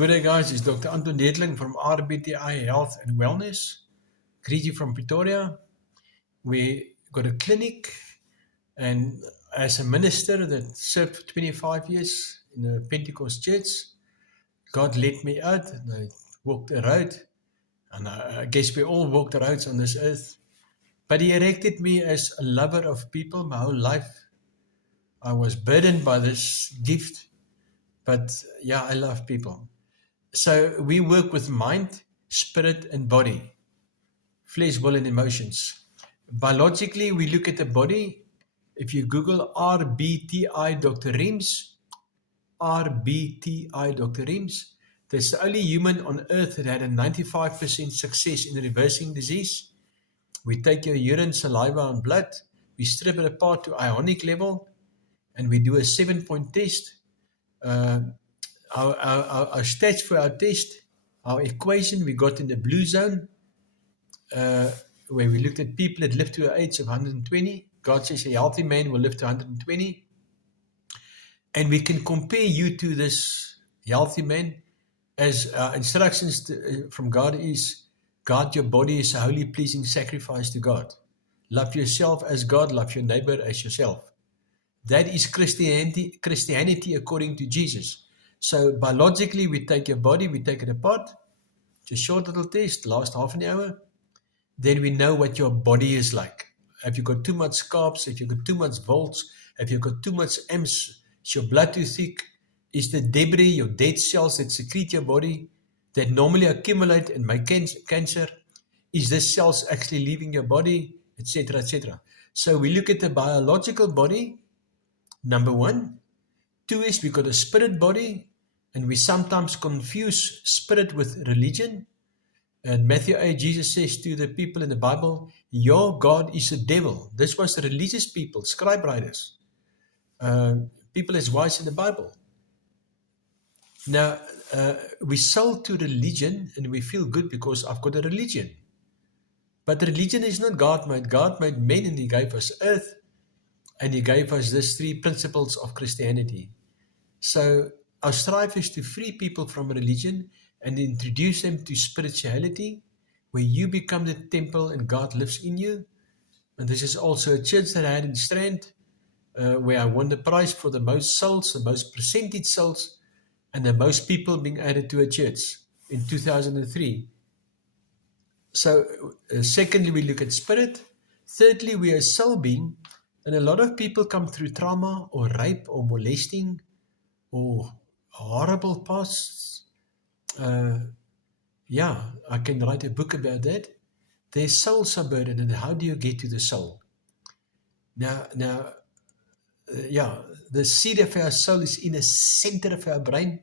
Good day, guys. It's Dr. Anton Nedling from RBTI Health and Wellness. Greet you from Pretoria. We got a clinic, and as a minister that served for 25 years in a Pentecost church, God led me out, and I walked the road, and I guess we all walk the roads on this earth. But He erected me as a lover of people my whole life. I was burdened by this gift, but yeah, I love people. So we work with mind, spirit, and body, flesh, will, and emotions. Biologically, we look at the body. If you Google RBTI Dr. Reams, RBTI Dr. Reams, that's the only human on earth that had a 95% success in reversing disease. We take your urine, saliva, and blood, we strip it apart to ionic level, and we do a 7-point test. Our stats for our test, our equation we got in the blue zone, where we looked at people that live to an age of 120. God says a healthy man will live to 120. And we can compare you to this healthy man, as instructions from God is, guard your body as a holy, pleasing sacrifice to God. Love yourself as God, love your neighbor as yourself. That is Christianity according to Jesus. So biologically, we take your body, we take it apart. It's a short little test, last half an hour. Then we know what your body is like. Have you got too much carbs? Have you got too much volts? Have you got too much M's? Is your blood too thick? Is the debris, your dead cells that secrete your body, that normally accumulate and make cancer, is this cells actually leaving your body, etc., etc.? So we look at the biological body, number one. Two is we got a spirit body, and we sometimes confuse spirit with religion. And Matthew 8, Jesus says to the people in the Bible, your God is a devil. This was the religious people, scribe writers, people as wise in the Bible. Now, we sold to religion, and we feel good because I've got a religion. But religion is not God made. God made men, and He gave us earth, and He gave us these three principles of Christianity. So our strive is to free people from religion and introduce them to spirituality, where you become the temple and God lives in you. And this is also a church that I had in Strand, where I won the prize for the most souls, the most percentage souls, and the most people being added to a church in 2003. So secondly, we look at spirit. Thirdly, we are a soul being, and a lot of people come through trauma or rape or molesting or horrible pasts. Yeah, I can write a book about that. Their souls are burdened, and how do you get to the soul? Now, the seed of our soul is in the center of our brain.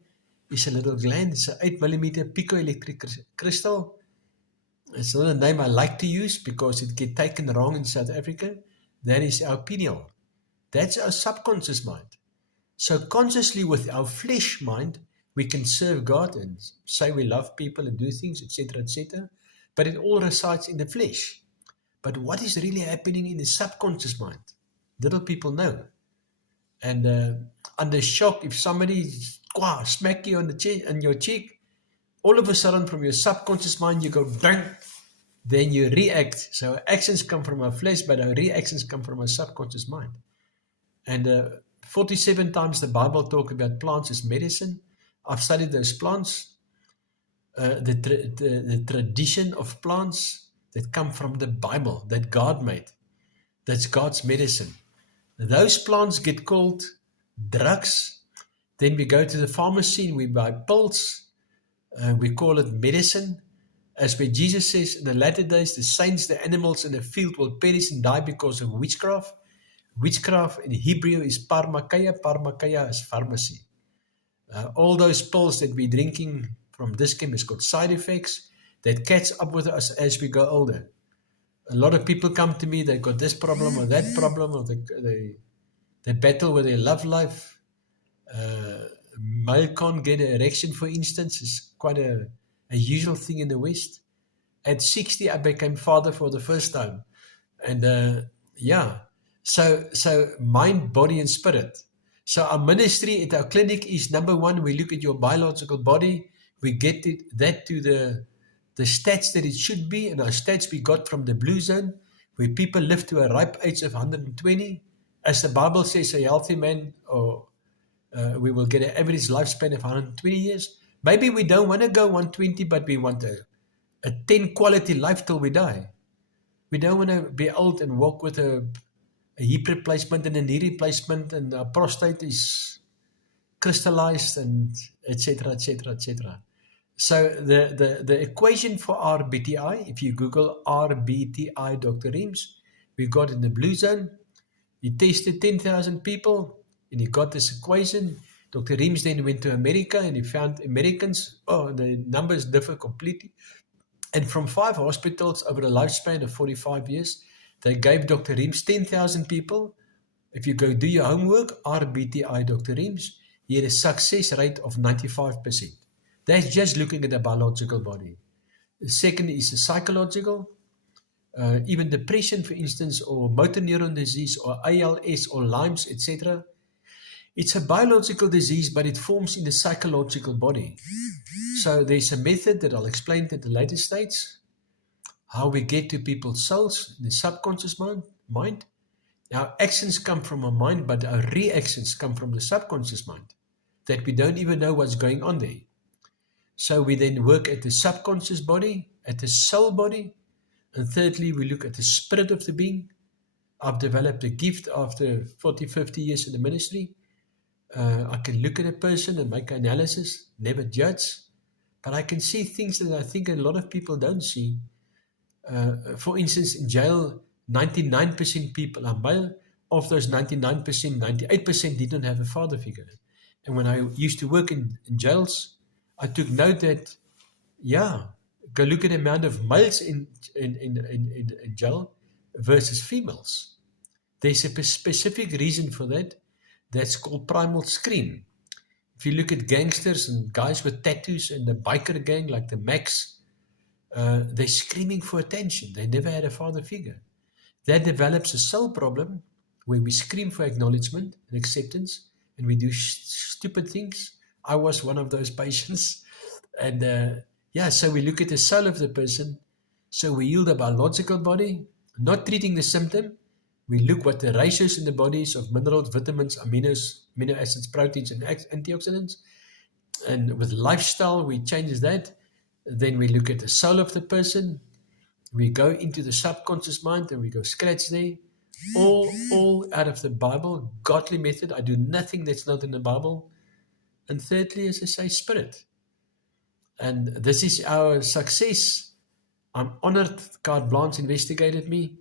It's a little gland. It's an 8mm picoelectric crystal. It's not a name I like to use because it gets taken wrong in South Africa. That is our pineal. That's our subconscious mind. So consciously with our flesh mind, we can serve God and say we love people and do things, etc., etc. But it all resides in the flesh. But what is really happening in the subconscious mind? Little people know. And under shock, if somebody smack you on the cheek, on your cheek, all of a sudden from your subconscious mind you go bang, then you react. So actions come from our flesh, but our reactions come from our subconscious mind. And 47 times the Bible talk about plants as medicine. I've studied those plants, the tradition of plants that come from the Bible that God made. That's God's medicine. Those plants get called drugs. Then we go to the pharmacy and we buy pills. We call it medicine. As where Jesus says, in the latter days, the saints, the animals in the field will perish and die because of witchcraft. Witchcraft in Hebrew is pharmakeia. Pharmakeia is pharmacy. All those pills that we're drinking from this chemist got side effects that catch up with us as we go older. A lot of people come to me, they got this problem or that problem, or they battle with their love life. Male can't get an erection, for instance. It's quite a usual thing in the West. At 60, I became father for the first time. And so mind, body, and spirit. So our ministry at our clinic is, number one, we look at your biological body. we get that to the stats that it should be, and our stats we got from the blue zone, where people live to a ripe age of 120. As the Bible says, a healthy man, or we will get an average lifespan of 120 years. Maybe we don't want to go 120, but we want a 10 quality life till we die. We don't want to be old and walk with a hip replacement and a knee replacement, and our prostate is crystallized, and etc., etc., etc. So the equation for RBTI, if you Google RBTI Dr. Reams, we got in the blue zone. He tested 10,000 people and he got this equation. Dr. Reams then went to America and he found Americans, the numbers differ completely. And from 5 hospitals over a lifespan of 45 years, they gave Dr. Reams 10,000 people. If you go do your homework, RBTI Dr. Reams, he had a success rate of 95%. That's just looking at the biological body. The second is the psychological. Even depression, for instance, or motor neuron disease, or ALS, or Lyme's, etc. It's a biological disease, but it forms in the psychological body. So there's a method that I'll explain at the later stage, how we get to people's souls, the subconscious mind. Our actions come from our mind, but our reactions come from the subconscious mind, that we don't even know what's going on there. So we then work at the subconscious body, at the soul body, and thirdly, we look at the spirit of the being. I've developed a gift after 40, 50 years in the ministry. I can look at a person and make analysis, never judge, but I can see things that I think a lot of people don't see. For instance, in jail, 99% people are male. Of those 99%, 98% didn't have a father figure. And when I used to work in jails, I took note that, go look at the amount of males in jail versus females. There's a specific reason for that. That's called primal scream. If you look at gangsters and guys with tattoos and the biker gang like the Max, they're screaming for attention. They never had a father figure. That develops a soul problem where we scream for acknowledgement and acceptance, and we do stupid things. I was one of those patients. And so we look at the soul of the person. So we heal the biological body, not treating the symptom. We look what the ratios in the bodies of minerals, vitamins, amino acids, proteins, and antioxidants. And with lifestyle, we change that. Then we look at the soul of the person. We go into the subconscious mind and we go scratch there. All out of the Bible, godly method. I do nothing that's not in the Bible. And thirdly, as I say, spirit. And this is our success. I'm honored Carte Blanche investigated me,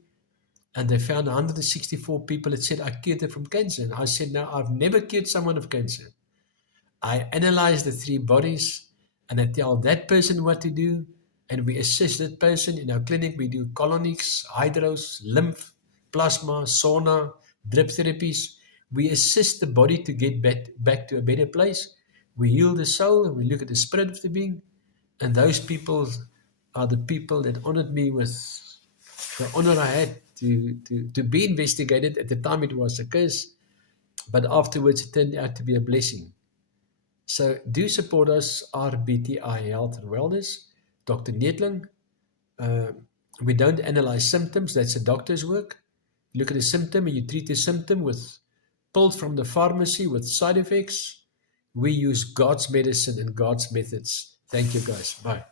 and they found 164 people that said I cured them from cancer. And I said, no, I've never cured someone of cancer. I analyze the 3 bodies and I tell that person what to do, and we assist that person. In our clinic, we do colonics, hydros, lymph, plasma, sauna, drip therapies. We assist the body to get back to a better place. We heal the soul and we look at the spirit of the being. And those people are the people that honored me with the honor I had to be investigated. At the time it was a curse, but afterwards it turned out to be a blessing. So do support us, RBTI Health and Wellness. Dr. Neethling. We don't analyze symptoms. That's a doctor's work. You look at a symptom and you treat the symptom with pills from the pharmacy with side effects. We use God's medicine and God's methods. Thank you, guys. Bye.